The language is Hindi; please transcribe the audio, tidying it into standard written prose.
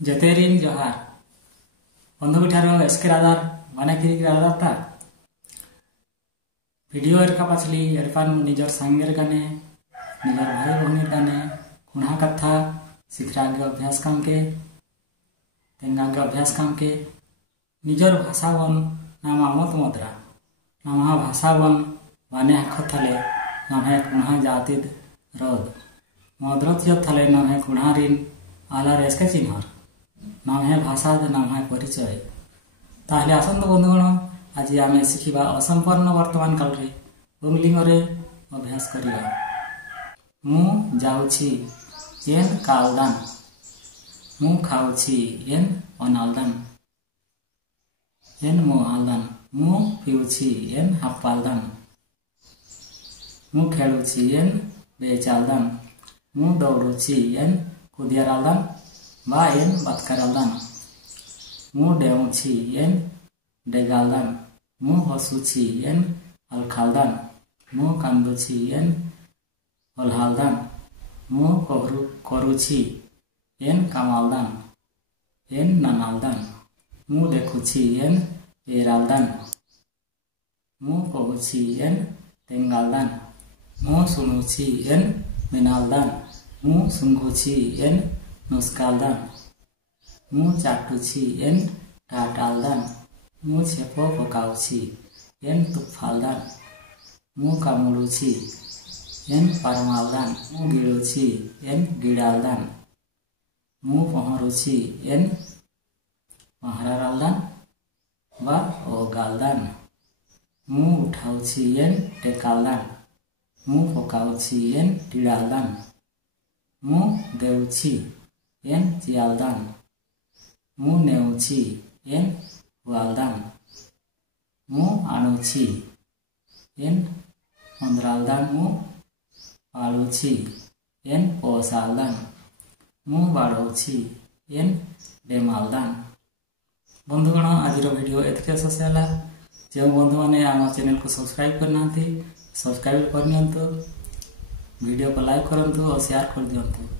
जतेरिन जोहार बंधु ठार एसके राधार माने किरी राधा वीडियो एरका पाछली एरपान निजर सांगेर गाने निजर भाई बहनीर गाने कुणा कथा शिखरागे अभ्यास काम के तेंगागे अभ्यास काम के निजर भाषा बन नामा मत मद्रा नामा भाषा बन बाने हखथले नामे कुणा जातिद रोद मद्रत जथले नामे कुणारिन आला रेसके चिन्हर नाम है भाषा नाम है परिचय ताहले आसंत बंधुगण आज आम शिखा असंपन्न वर्तमान काल रे पुंगलिंग रे अभ्यास करिया मु जाउछि एन कालदान मु खाउछि एन अनालदान एन मोहालदान मु पिउछि एन हापालदान मु खेलुछि एन बेचालदान मु दौड़ुछि एन कुदियारालदान बा एन बातकारालदान मु डेउछि एन डेगालदान मु हसुछि एन अलखालदान मु कांदुछि एन अलहालदान मु करुछि एन कामालदान एन नानालदान मु देखुछि एन एरालदान मु कहुछि एन तेंगालदान मु सुनुछि एन मेनालदान मु सुंघुछि एन नुस्कालदान मु चाटुछि एन टाटालदान मु छेपो पकाउछि एन तुफालदान मु कामुडुछि एन परमालदान मु गिडुछि एन गिडालदान मु पहरुछि एन पहरारालदान बा ओगालदान मु उठाउछि एन टेकालदान मु पकाउछि एन टिडालदान मु देउछि एन चियालदान मु नेउछि एन हुआलदान मु आणुछि एन अंद्रालदान मु पालुछि एन पोसालदान मु बाड़ौछि एन डेमालदान। बंधुगण आज वीडियो एतके शेष है जो बंधु मैंने आम चैनल को सब्सक्राइब करना सब्सक्राइब करनी वीडियो को लाइक करंतु और शेयर कर दियंतु।